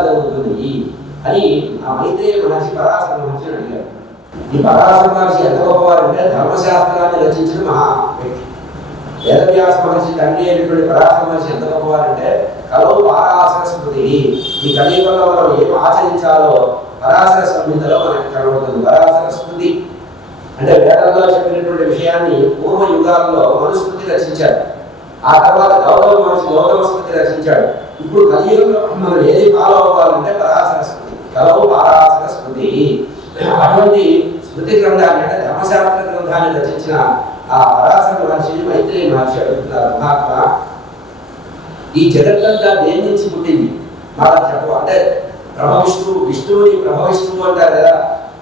ఎలా జరుగుతుంది అని ఆ మైత్రేయ మహర్షి పరాశర మహర్షిని అడిగారు. ఈ పరాశర మహర్షి ఎంత గొప్పవారంటే ధర్మశాస్త్రాన్ని రచించిన మహా వ్యక్తి. వేదవ్యాస మహర్షి తండ్రి అయినటువంటి పరాశర మహర్షి ఎంత గొప్పవారంటే కలవు పరాశర స్మృతి. ఈ కలియుగంలో మనం ఏం ఆచరించాలో పరాశర సంహితలో మనకి కనబడుతుంది. పరాశర స్మృతి అంటే వేదంలో చెప్పినటువంటి విషయాన్ని పూర్వ యుగాల్లో మనుస్మృతి రచించారు. ఆ తర్వాత గౌతమ మహర్షి గౌతమ స్మృతి రచించాడు. ఇప్పుడు కలియుగంలో మనం ఏది ఫాలో అవ్వాలంటే పరాశర స్మృతి, కలవు పరాశర స్మృతి. అటువంటి స్మృతి గ్రంథాన్ని అంటే ధర్మశాస్త్ర గ్రంథాన్ని రచించిన ఆ పరాశర మహర్షిని మైత్రేయ మహర్షి అడుగుతున్నారు, మహాత్మా ఈ జగత్తంతా దేని నుంచి పుట్టింది మాకు చెప్పు. అంటే విష్ణువుని విష్ణువు అంటారు కదా.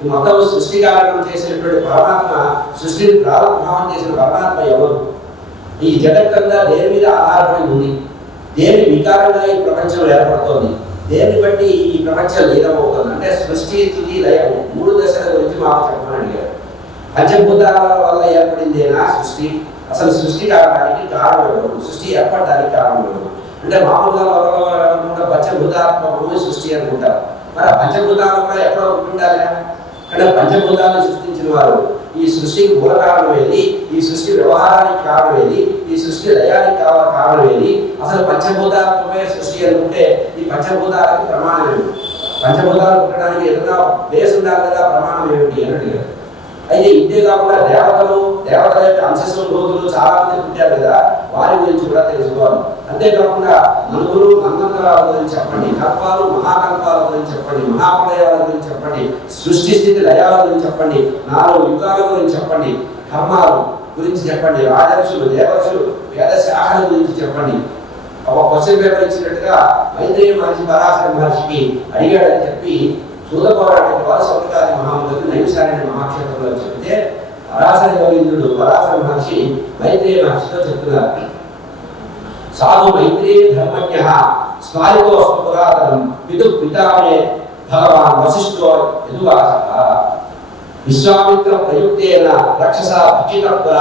ఈ మొత్తం సృష్టి కారణం చేసినటువంటి పరమాత్మ, సృష్టిని ప్రారంభం చేసిన పరమాత్మ ఎవరు? ఈ జగత్తంతా దేని మీద ఆధారపడి ఉంది? దేని వికారంగా ఈ ప్రపంచం ఏర్పడుతోంది? దేన్ని బట్టి ఈ ప్రపంచం లీనమవుతుంది? అంటే సృష్టి, స్థితి, లయం 3 దశల గురించి మాకు చెప్పమని అడిగారు. పంచభూతాల వల్ల ఏర్పడిందేనా సృష్టి? అసలు సృష్టి కారణానికి కారణం ఎవరు? సృష్టి ఏర్పడడానికి కారణం ఎవరు? అంటే మామూలుగా అనుకుంటా పంచభూతాత్మకమే సృష్టి అనుకుంటారు. మరి పంచభూతాలు కూడా ఎక్కడో ఉండాలి. అంటే పంచభూతాలను సృష్టించిన వారు ఈ సృష్టికి మూల కారణం ఏది? ఈ సృష్టి వ్యవహారానికి కారణం ఏది? ఈ సృష్టి లయానికి కారణం ఏది? అసలు పంచభూతాత్మకమే సృష్టి అనుకుంటే ఈ పంచభూతాలకు ప్రమాణం ఏమిటి? పంచభూతాలు పుట్టడానికి ఏదైనా బేస్ ఉండాలి కదా, ప్రమాణం ఏమిటి అని అడిగారు. అయితే ఇంతే కాకుండా దేవతల యొక్క అంశస్వభూతులు చాలా మంది పుట్టారు కదా, వారి గురించి కూడా తెలుసుకోవాలి. అంతేకాకుండా నలుగురు మంగళాల గురించి చెప్పండి, కల్పాలు మహాకల్పాల గురించి చెప్పండి, మహాప్రళయాల గురించి చెప్పండి, సృష్టి స్థితి లయాల గురించి చెప్పండి, 4 యుగాల గురించి చెప్పండి, ధర్మాలు గురించి చెప్పండి, రాజర్షులు దేవర్షులు వేద శాఖల గురించి చెప్పండి. ఒక క్వశ్చన్ పేపర్ ఇచ్చినట్టుగా మైత్రేయ మహర్షి పరాశర మహర్షికి అడిగాడని చెప్పి సూదపౌరాణిక వారు సౌనకాది మహాములకు నైమిషారణ్య మహాక్షేత్రంలో చెప్తే పరాశర గోవిందుడు పరాశర మహర్షి మైత్రేయ మహర్షితో చెప్తున్నారు, సాధు మైత్రేయ ధర్మజ్ఞ స్మారితో పురాతనం పితామే భగవాన్ వశిష్ఠో యదువాచః విశ్వామిత్ర ప్రయుక్తేన రక్షస భక్షితపుర.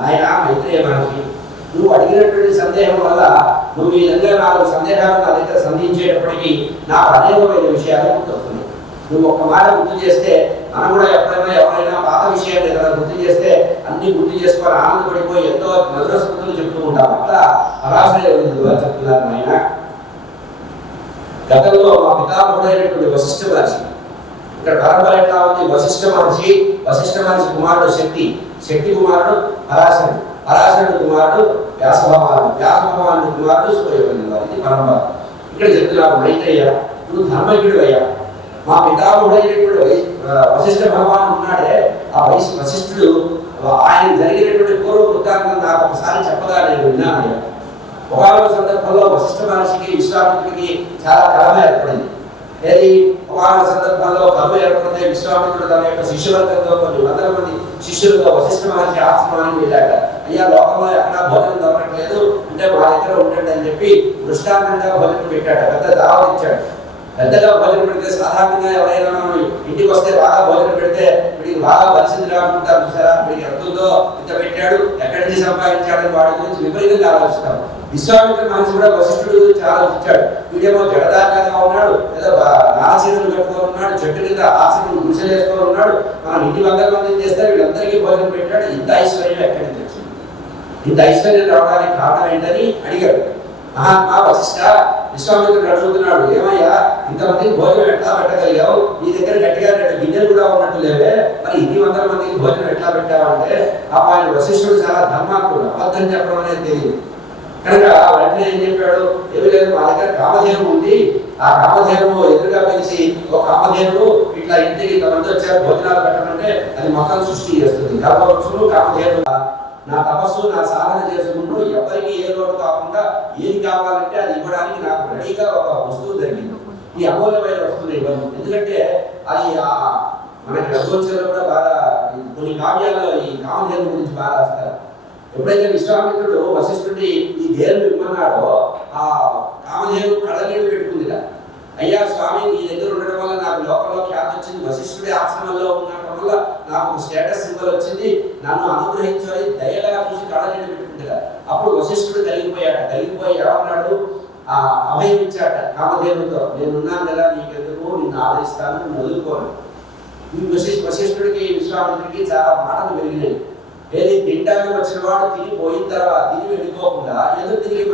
నాయన మైత్రేయ మహర్షి, నువ్వు అడిగినటువంటి సందేహం వల్ల నువ్వు ఈ విధంగా 4 సందేహాలు నా దగ్గర సంధించేటప్పటికీ నాకు అనేకమైన విషయాలు గుర్తొస్తున్నాయి. నువ్వు ఒక్క మాట గుర్తు చేస్తే మనం కూడా ఎప్పుడైనా ఎవరైనా పాత విషయాన్ని ఏదైనా గుర్తు చేస్తే అన్ని గుర్తు చేసుకొని ఆనందపడిపోయి ఎంతో మధుర స్మృతులు చెప్తూ ఉంటాం. అట్లా పరాశర చెప్తున్నారు ఆయన. గతంలో మా పితామహుడైనటువంటి వశిష్ఠ మహర్షి, ఇక్కడ పరంపర ఎట్లా ఉంది? వశిష్ఠ మహర్షి కుమారుడు శక్తి కుమారుడు పరాశరుడు కుమారుడు వ్యాస భగవానుడు కుమారుడు సూర్యవంతుడు. ఇది పరంపర. ఇక్కడ చెప్తున్నారు, మైత్రేయ నువ్వు ధర్మజ్ఞుడు అయ్యా. మా పితామహుడైనటువంటి వశిష్ఠ భగవాన్ ఉన్నాడే, ఆ వశిష్ఠుడు ఆయన జరిగినటువంటి పూర్వ వృత్తాంతం నాకు ఒకసారి చెప్పగా నేను విన్నాను. ఒకనొక సందర్భంలో వశిష్ఠ మహర్షికి విశ్వామిత్రుడికి చాలా కలహం ఏర్పడింది. ఏది? ఒకనొక సందర్భంలో కలహం ఏర్పడితే విశ్వామిత్రుడు తన యొక్క శిష్యులతో కొన్ని వందల మంది శిష్యులతో వశిష్ఠ మహర్షి ఆశ్రమానికి వెళ్ళాక, అయ్యా లోకంలో ఎక్కడా భోజనం దొరకట్లేదు, అంటే మా దగ్గర ఉండండి అని చెప్పి దృష్టాంతంగా భోజనం పెట్టాడు. పెద్ద దావత్ ఇచ్చాడు. పెద్దగా భోజనం పెడితే సాధారణంగా ఎవరైనా ఇంటికి వస్తే బాగా భోజనం పెడితే వీడికి బాగా పరిస్థితి రాకుంటారు చూసారా, వీడికి ఎంత ఉందో ఇంత పెట్టాడు, ఎక్కడి నుంచి సంపాదించాడని వాడి గురించి విపరీతంగా ఆలోచిస్తాం. విశ్వామిత్ర మహర్షి కూడా వశిష్ఠుడు గురించి ఆలోచించాడు. వీడేమో జడదాకాగా ఉన్నాడు, ఏదో నాశీనులు కట్టుకొని ఉన్నాడు, చెట్టు కింద ఆశను గుడిసెలు వేసుకొని ఉన్నాడు, మనం ఇన్ని వందల మందిని చేస్తే వీళ్ళందరికీ భోజనం పెట్టాడు, ఇంత ఐశ్వర్యం ఎక్కడి నుంచి వచ్చింది? ఇంత ఐశ్వర్యం రావడానికి కారణం ఏంటని అడిగాడు. మహాత్మా వశిష్ఠ విశ్వామిత్రుడు అడుగుతున్నాడు, ఏమయ్యా ఇంతమందికి భోజనం ఎట్లా పెట్టగలిగావు? నీ దగ్గర గట్టిగా 2 గిన్నెలు కూడా ఉన్నట్టు లేవే, మరి ఇన్ని వందల మందికి భోజనం ఎట్లా పెట్టావంటే ఆయన వశిష్ఠుడు చాలా ధర్మాత్ముడు, అబద్ధం చెప్పడం అనేది తెలియదు కనుక వెంటనే ఏం చెప్పాడు, ఏమి లేదు మా దగ్గర కామధేను ఉంది, ఆ కామధేను ఎదురుగా పిలిచి ఒక కామధేను ఇట్లా ఇంటికి ఇంతమంది వచ్చారు భోజనాలు పెట్టమంటే అది మొత్తం సృష్టి చేస్తుంది. గర్భవృక్షులు కామధేను నా తపస్సు నా సాధన చేసుకుంటూ ఎవరికి ఏ లోటు కాకుండా ఏది కావాలంటే అది ఇవ్వడానికి నాకు రెడీగా ఒక వస్తువు జరిగింది. ఈ అమూల్యమైన వస్తువులు ఇవ్వను, ఎందుకంటే అది మనకి రఘువంశంలో కూడా బాగా కొన్ని కావ్యాల్లో ఈ కామధేను గురించి బాగా రాస్తారు. ఎప్పుడైతే విశ్వామిత్రుడు వశిష్ఠుడి ఈ దేని ఇమ్మన్నాడో ఆ కామధేను కళ్ళనీళ్ళు పెట్టుకుందిగా, అయ్యా స్వామి నీ దగ్గర ఉండడం వల్ల నాకు లోకంలో ఖ్యాతి వచ్చింది, వశిష్ఠుడి ఆశ్రమంలో ఉండడం వల్ల నాకు స్టేటస్ సింబల్ వచ్చింది, నన్ను అనుగ్రహించాలి దయగా చూసి కళ్ళనీళ్ళు పెట్టుకుందిగా. అప్పుడు వశిష్ఠుడు కలిగిపోయి ఏమన్నాడు, ఆ అభయం ఇచ్చాట కామధేనుతో, నేనున్నాను కదా నీకెందుకు, నిన్ను ఆదరిస్తాను, నిన్ను వదులుకోను. ఈ వశిష్ఠుడికి విశ్వామిత్రుడికి చాలా మాటలు పెరిగినాయి. ఏది తింటానికి వచ్చిన వాడు తిని పోయిన తర్వాత తిని వెళ్ళిపోకుండా ఎదురు తిరిగి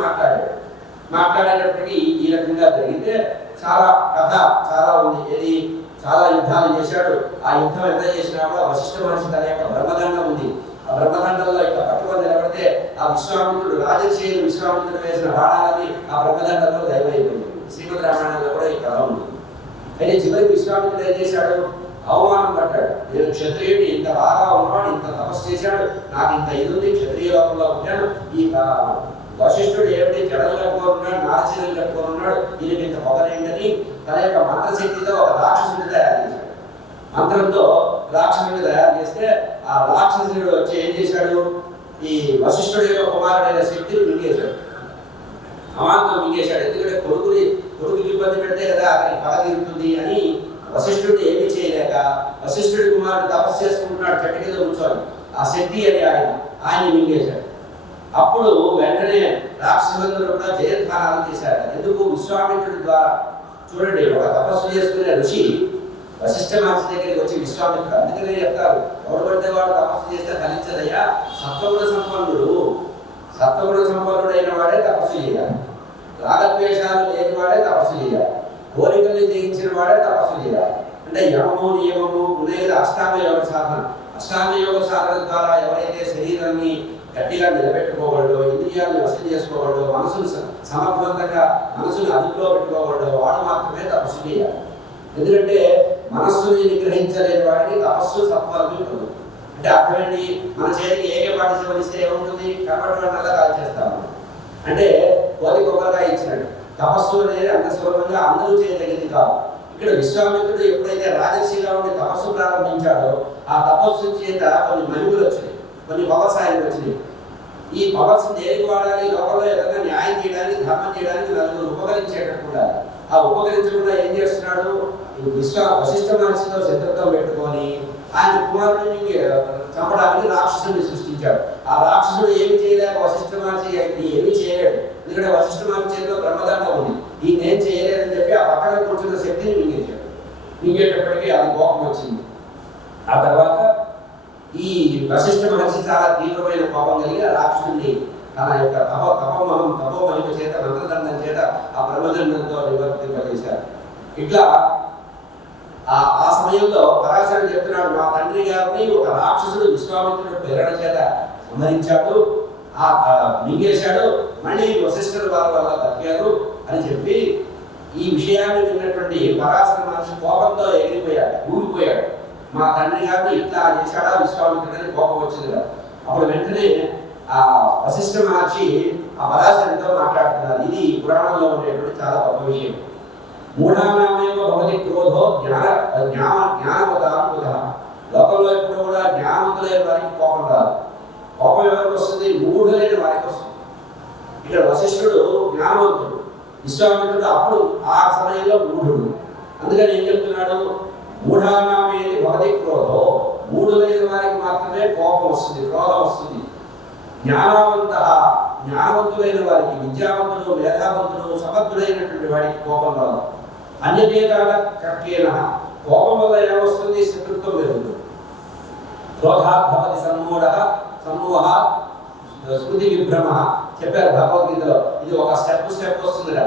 మాట్లాడేటప్పటికీ ఈ రకంగా జరిగితే చాలా కథ చాలా ఉంది. ఏది చాలా యుద్ధాలు చేశాడు. ఆ యుద్ధం ఎంత చేసినా కూడా వశిష్ఠ మహర్షి తన యొక్క బ్రహ్మదండం ఉంది. ఆ బ్రహ్మదండంలో ఇట్లా పట్టుకొని నిలబడితే ఆ విశ్వామిత్రుడు రాజశేయుడు విశ్వామిత్రుడు వేసిన బాణాలని ఆ బ్రహ్మదండంలో దైవమైపోయింది. శ్రీమద్ రామాయణంలో కూడా ఈ కథ ఉంది. అయితే చివరికి విశ్వామిత్రుడు ఏం చేశాడు, అవమానం పడ్డాడు. నేను క్షత్రియుడు, ఇంత బాగా ఉన్నవాడు, ఇంత తపస్సు చేశాడు, నాకు ఇంత ఇది ఉంది, క్షత్రియ లోకంలో ఉంటాను. ఈ వశిష్ఠుడు ఏమిటి జడలు కట్టుకోనున్నాడు, నారచీరలు కట్టుకోనున్నాడు, ఈయనకి ఇంత పొగలేంటని తన యొక్క మంత్రశక్తితో ఒక రాక్షసుని తయారు చేశాడు. మంత్రంతో రాక్షసుని తయారు చేస్తే ఆ రాక్షసుడు వచ్చి ఏం చేశాడు, ఈ వశిష్ఠుడి యొక్క కుమారుడైన శక్తిని మింగేశాడు, అమాంతం మింగేశాడు. ఎందుకంటే కొడుకుకి ఇబ్బంది పెడితే కదా అతనికి పగ తీరుతుంది అని వశిష్ఠుడు ఏమీ చేయలేక వశిష్ఠుడి కుమారుడు తపస్సు చేసుకుంటున్నాడు చెట్టు కింద కూర్చొని, ఆ శక్తి అని ఆయన మింగేశాడు. అప్పుడు వెంటనే రాక్షసులందరూ కూడా జయధ్వానాలు చేశారు. ఎందుకు, విశ్వామిత్రుడి ద్వారా. చూడండి, ఒక తపస్సు చేసుకునే ఋషి వశిష్ఠ మహర్షి దగ్గరికి వచ్చి విశ్వామిత్రుడు, అందుకనే చెప్తారు ఎవరు పడితే వాడు తపస్సు చేస్తే ఫలించదయ్యా, సత్వగుణ సంపన్నుడైన వాడే తపస్సు చేయాలి, రాగద్వేషాలు లేని వాడే తపస్సు చేయాలి, కోరికల్ని జయించిన వాడే తపస్సు చేయాలి. అంటే యమము నియమము ఉన్నాయి కదా, అష్టాంగ యోగ సాధన. అష్టాంగ యోగ సాధన ద్వారా ఎవరైతే శరీరాన్ని గట్టిగా నిలబెట్టుకోగలడో, ఇంద్రియాలను వశం చేసుకోగలడో, మనసును సమర్థవంతంగా మనసుని అదుపులో పెట్టుకోగలడో వాడు మాత్రమే తపస్సు చేయాలి. ఎందుకంటే మనస్సుని నిగ్రహించలేని వాడికి తపస్సు సత్ఫలం ఉంటుంది. అంటే అర్థమేంటి, మన చేతికి ఏకపాటి శివనిస్తే ఏముంటుంది, కనబడడం వల్ల కాల్ చేస్తాము. అంటే కోతి కొబ్బరికాయ ఇచ్చినట్టు తపస్సు అనేది అంత సులభంగా అందరూ చేయదగింది కాదు. ఇక్కడ విశ్వామిత్రుడు ఎప్పుడైతే రాజర్షిగా ఉండి తపస్సు ప్రారంభించాడో ఆ తపస్సు చేత కొన్ని మలుపులు వచ్చినాయి, కొన్ని వ్యవసాయాలు వచ్చినాయి. ఈ పవర్స్ దేనికి వాడాలి, లోకంలో ఏదైనా న్యాయం చేయడానికి, ధర్మం చేయడానికి నలుగురు ఉపకరించేటట్టు ఉండాలి. ఆ ఉపకరించకుండా ఏం చేస్తున్నాడు, వశిష్ఠ మహర్షితో శత్రుత్వం పెట్టుకొని ఆయన కుమారుడిని చంపడానికి రాక్షసుడిని సృష్టించాడు. ఆ రాక్షసుడు ఏమి చేయలేక వశిష్ఠ మహర్షి ఏమి చేయలేడు. ఎందుకంటే వశిష్ఠ మహర్షి చేతిలో బ్రహ్మదండం ఉంది, ఈయనేం చేయలేదని చెప్పి ఆ పక్కన కూర్చున్న శక్తిని మింగేశాడు. మింగేటప్పటికీ అది కోపం వచ్చింది. ఆ తర్వాత ఈ వశిష్ఠ మహర్షి చాలా తీవ్రమైన కోపం కలిగి ఆ రాక్షసుని తన యొక్క తపోమహిమ చేత మంత్రదండం చేత ఆ బ్రహ్మదండంతో నివర్తింపజేశారు. ఇట్లా ఆ సమయంలో పరాశరుడు చెప్తున్నాడు, మా తండ్రి గారిని ఒక రాక్షసుడు విశ్వామిత్రుడు ప్రేరణ చేత సంహరించాడు, మింగేశాడు, మళ్ళీ వశిష్ఠుడు వారి వల్ల తగ్గారు అని చెప్పి ఈ విషయాన్ని విన్నటువంటి పరాశర మహర్షి కోపంతో ఎగిరిపోయాడు, ఊగిపోయాడు. మా తండ్రి గారిని ఇట్లా చేశాడా విశ్వామిత్రుడని కోపం వచ్చింది కదా. అప్పుడు వెంటనే ఆ వశిష్ఠ మహర్షి ఆ పరాశరుడితో మాట్లాడుతున్నారు. ఇది పురాణంలో ఉండేటువంటి చాలా గొప్ప విషయం. మూఢానామేవ భవతి క్రోధో జ్ఞానవతానుభూత. లోకంలో ఎప్పుడు కూడా జ్ఞానవంతులైన వారికి కోపం రాదు. కోపం ఎవరికి వస్తుంది, మూఢులైన వారికి వస్తుంది. ఇక్కడ వశిష్ఠుడు జ్ఞానవంతుడు, విశ్వామిత్రుడు అప్పుడు ఆ సమయంలో మూఢుడు. అందుకని ఏం చెప్తున్నాడు, మూఢానామేది భవతి క్రోధో, మూఢులైన వారికి మాత్రమే కోపం వస్తుంది, క్రోధం వస్తుంది. జ్ఞానవంతులైన వారికి, విద్యావంతుడు, మేధావంతుడు, సమర్థుడైనటువంటి వాడికి కోపం రాదు. అన్యదేకాల కర్కేణ, కోపం వల్ల ఏమొస్తుంది, శత్రుత్వం పెరుగుతుంది. క్రోధాత్ భవతి సమ్మోహ స్మృతి విభ్రమ చెప్పారు భగవద్గీతలో. ఇది ఒక స్టెప్ వస్తుందిరా.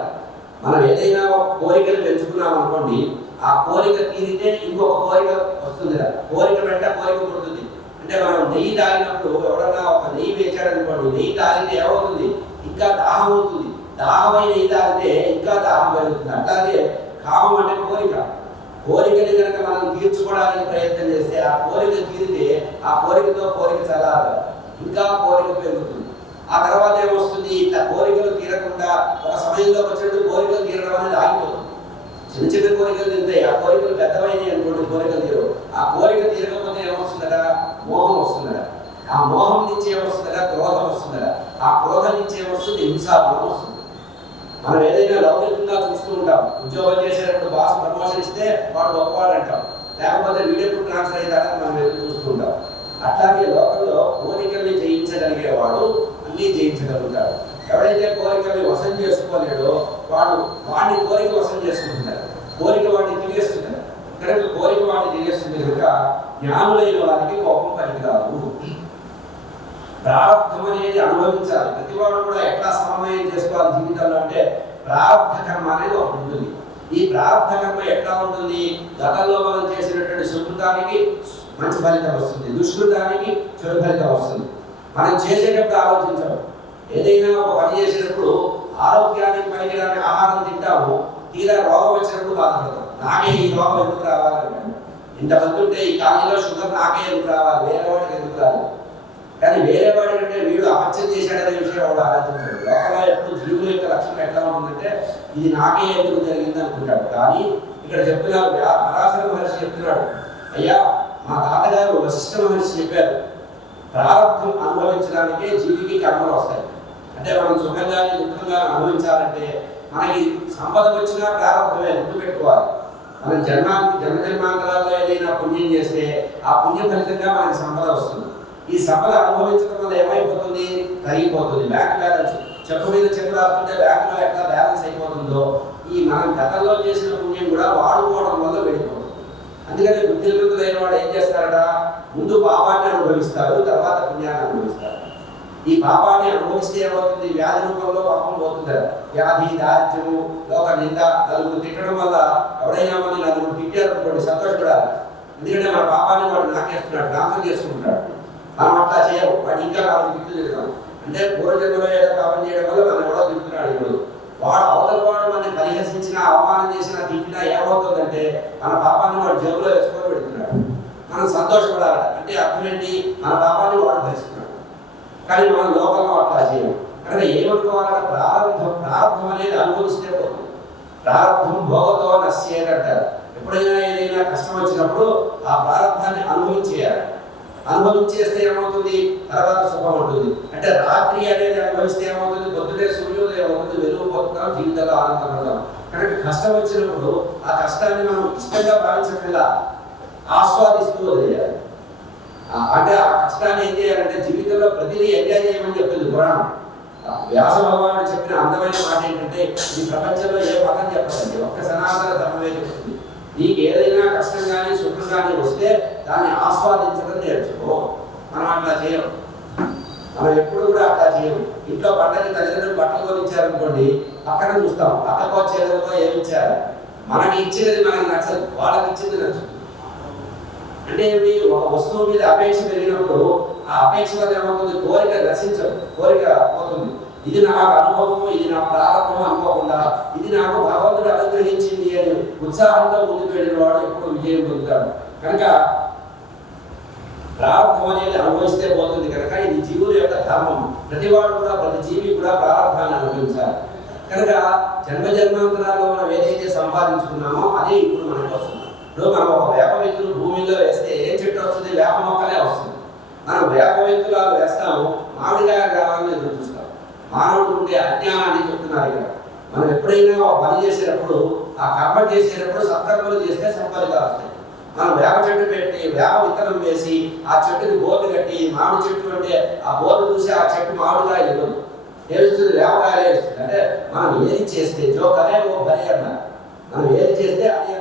మనం ఏదైనా ఒక కోరికలు పెంచుకున్నాం అనుకోండి, ఆ కోరిక తీరితే ఇంకొక కోరిక వస్తుందిరా. కోరిక వెంట కోరిక పుడుతుంది. అంటే మనం నెయ్యి తాగినప్పుడు ఎవడన్నా ఒక నెయ్యి వేచాడనుకోండి, నెయ్యి తాగితే ఏమవుతుంది, ఇంకా దాహం అవుతుంది. దాహమై నెయ్యి తాగితే ఇంకా దాహం పెరుగుతుంది. అట్లాగే కామం అంటే కోరికని కనుక మనం తీర్చుకోవడానికి ప్రయత్నం చేస్తే ఆ కోరిక తీరితే ఆ కోరికతో కోరిక చల్లారు, ఇంకా కోరిక పెరుగుతుంది. ఆ తర్వాత ఏమొస్తుంది, ఇట్లా కోరికలు తీరకుండా ఒక సమయంలో వచ్చినట్టు కోరికలు తీరడం అనేది ఆగిపోతుంది. చిన్న చిన్న కోరికలు తింటాయి, ఆ కోరికలు పెద్దమైనవి అనుకోండి, కోరికలు తీరవు. ఆ కోరిక తీరకపోతే ఏమొస్తుందట, మోహం వస్తుందట. ఆ మోహం నుంచి ఏమొస్తుందట, క్రోధం వస్తుందట. ఆ క్రోధం నుంచి ఏమొస్తుంది, హింసాత్మకం వస్తుంది. మనం ఏదైనా లౌకికంగా చూస్తూ ఉంటాం, ఉద్యోగం చేసేటప్పుడు బాస్ ప్రమోషన్ ఇస్తే వాడు గొప్పవాడు అంటాం, లేకపోతే వీడియో ట్రాన్స్ఫర్ అయ్యేదాకా మనం ఎదురు చూస్తూ ఉంటాం. అట్లాగే లోకంలో కోరికల్ని జయించగలిగేవాడు అన్నీ జయించగలుగుతాడు. ఎవడైతే కోరికల్ని వశం చేసుకో చేసుకోలేడో వాడిని కోరిక వసం చేసుకుంటున్నారు, కోరిక వాడిని తిరిగేస్తున్నారు. కనుక కోరిక వాడిని తిరిగేస్తుంది కనుక జ్ఞానులైన వారికి కోపం పనికిరాదు. ప్రారంధం అనేది అనుభవించాలి. ప్రతివాడు కూడా ఎట్లా సమన్వయం చేసుకోవాలి జీవితంలో అంటే ప్రారంధ కర్మ అనేది ఒకటి ఉంటుంది. ఈ ప్రారంధ కర్మ ఎట్లా ఉంటుంది? గతంలో మనం చేసినటువంటి సుకృతానికి మంచి ఫలితం వస్తుంది, దుష్కృతానికి చెడు ఫలితం వస్తుంది. మనం చేసేటప్పుడు ఆలోచించాము. ఏదైనా ఒక పని చేసేటప్పుడు ఆరోగ్యానికి పనికిరాని ఆహారం తింటాము, తీరా రోగం వచ్చినప్పుడు బాధపడతాం. నాకే ఈ రోగం ఎందుకు రావాలి, ఇంతమంది ఉంటే ఈ కాలంలో షుగర్ నాకే ఎందుకు రావాలి, వేరే వాడికి ఎందుకు రావాలి. కానీ వేరే వాడి కంటే వీడు అపత్యం చేశాడనే విషయం వాడు ఆలోచించాడు. లోకంలో ఎప్పుడు జీవుల యొక్క లక్షణం ఎట్లా ఉంటుందంటే ఇది నాకే ఎందుకు జరిగింది అనుకుంటాడు. కానీ ఇక్కడ చెప్తున్నారు, పరాశర మహర్షి చెప్తున్నాడు, అయ్యా మా తాతగారు వశిష్ఠ మహర్షి చెప్పారు, ప్రారంభం అనుభవించడానికే జీవికి కర్మలు వస్తాయి. అంటే మనం సుఖంగానే దుఃఖంగా అనుభవించాలంటే మనకి సంపద వచ్చినా ప్రారంభమే గుర్తుపెట్టుకోవాలి. మనం జన్మజన్మాంతరాల్లో ఏదైనా పుణ్యం చేస్తే ఆ పుణ్యం ఫలితంగా మనకి సంపద వస్తుంది. ఈ సంపద అనుభవించడం వల్ల ఏమైపోతుంది? తగ్గిపోతుంది. బ్యాంక్ బ్యాలెన్స్ చెప్పు మీద చెప్పు రాస్తుంటే బ్యాంకులో ఎట్లా బ్యాలెన్స్ అయిపోతుందో ఈ మనం గతంలో చేసిన పుణ్యం కూడా వాడుకోవడం వల్ల వెళ్ళిపోతుంది. అందుకని బుద్ధిమంతులైన వాడు ఏం చేస్తారట? ముందు పాపాన్ని అనుభవిస్తారు, తర్వాత పుణ్యాన్ని అనుభవిస్తారు. ఈ పాపాన్ని అనుభవిస్తే ఏమవుతుంది? వ్యాధి రూపంలో పాపం పోతుంది. వ్యాధి, దారిద్ర్యము, లోక నింద, నలుగురు తిట్టడం వల్ల ఎవరైనా మనం నలుగురు తిట్టారనుకోండి సంతోషపడాలి. ఎందుకంటే మన పాపాన్ని వాడు నాకేస్తున్నాడు, నాశనం చేసుకుంటాడు. మనం అట్లా చేయము, వాడు ఇంకా నాలుగు తిట్లు తిడతాం. అంటే పూర్వజన్మలో ఏదో పాపం చేయడం వల్ల మనం ఎవరో తింటున్నాడు. ఇప్పుడు వాడు అవతల వాడు మనని పరిహసించినా, అవమానం చేసినా, తిట్టినా ఏమవుతుందంటే మన పాపాన్ని వాడు జేబులో వేసుకొని పెడుతున్నాడు. మనం సంతోషపడాలి. అంటే అర్థం ఏంటి? మన పాపాన్ని వాడు భరిస్తున్నాడు. కానీ మనం లోకంలో అట్లా చేయము. కనుక ఏమనుకోవాలంటే ప్రారంభం అనేది అనుభవిస్తే పోతుంది. ప్రారంభం భోగతో నశ్యేదంటారు. ఎప్పుడైనా ఏదైనా కష్టం వచ్చినప్పుడు ఆ ప్రారంభాన్ని అనుభవించేయాలి. అనుభవించేస్తే ఏమవుతుంది? తర్వాత సుఖం ఉంటుంది. అంటే రాత్రి అనేది అనుభవిస్తే ఏమవుతుంది? పొద్దునే సూర్యోదయం అవుతుంది, వెలుగుపోతున్నాం, జీవితంలో ఆనందం పడతాం. కనుక కష్టం వచ్చినప్పుడు ఆ కష్టాన్ని మనం ఇష్టంగా భావించకుండా ఆస్వాదిస్తూ వదిలేయాలి. అంటే ఆ కష్టాన్ని ఏం చేయాలంటే జీవితంలో ప్రతిదీ ఎంజాయ్ చేయమని చెప్తుంది పురాణం. వ్యాస భగవానుడు చెప్పిన అందమైన మాట ఏంటంటే ఈ ప్రపంచంలో ఏ మతం చెప్పదండి, ఒక్క సనాతన ధర్మమే చెప్తుంది. నీకు ఏదైనా కష్టం కానీ సుఖం కానీ వస్తే దాన్ని ఆస్వాదించడం నేర్చుకో. మనం అట్లా చేయము. మనం ఎప్పుడు కూడా అట్లా చేయము. ఇంట్లో పంటకి తల్లిదండ్రులు బట్టలు కొనిచ్చారనుకోండి, పక్కన చూస్తాం అక్కకో చేతులతో ఏమి ఇచ్చారు. మనకి ఇచ్చినది మనకి నచ్చదు, వాళ్ళకి ఇచ్చింది నచ్చుతుంది. అంటే ఏమి? ఒక వస్తువు మీద అపేక్ష పెరిగినప్పుడు ఆ అపేక్ష వల్ల ఏమవుతుంది? కోరిక నశించదు, కోరిక పోతుంది. ఇది నాకు అనుభవము, ఇది నా ప్రారంభం అనుకోకుండా ఇది నాకు భగవంతుడు అనుగ్రహించింది అని ఉత్సాహంతో ముందుకు వెళ్ళిన వాడు ఎప్పుడు విజయం పొందుతాడు. కనుక ప్రారంభం అనేది అనుభవిస్తే పోతుంది. కనుక ఇది జీవుల యొక్క ధర్మం. ప్రతివాడు కూడా, ప్రతి జీవి కూడా ప్రారంభాన్ని అనుభవించాలి. కనుక జన్మజన్మాంతరాల్లో మనం ఏదైతే సంపాదించుకున్నామో అదే ఇప్పుడు మనకు వస్తుంది. ఇప్పుడు మనం ఒక వేప విత్తులు భూమిలో వేస్తే ఏం చెట్టు వస్తుంది? వేప మొక్కలే వస్తుంది. మనం వేప విత్తులాలు వేస్తాము, మామిడికాయ గ్రామాలను ఎదురు చూస్తాం. మానవుడు ఉండే అజ్ఞానాన్ని చెప్తున్నారు ఇక్కడ. మనం ఎప్పుడైనా ఒక పని చేసేటప్పుడు, ఆ కర్మ చేసేటప్పుడు సత్కర్మలు చేస్తే సత్ఫలితాలు వస్తాయి. మనం వేప చెట్టు పెట్టి వేప విత్తనం వేసి ఆ చెట్టుకి బోర్డు కట్టి మామిడి చెట్టు అంటే ఆ బోర్డు చూసి ఆ చెట్టు మామిడికాయలు ఇవ్వదు, ఏడుస్తుంది, వేపకాయలు ఏడుస్తుంది. అంటే మనం ఏది చేస్తే జో కరే ఓ బలి అన్నారు. మనం ఏది చేస్తే అది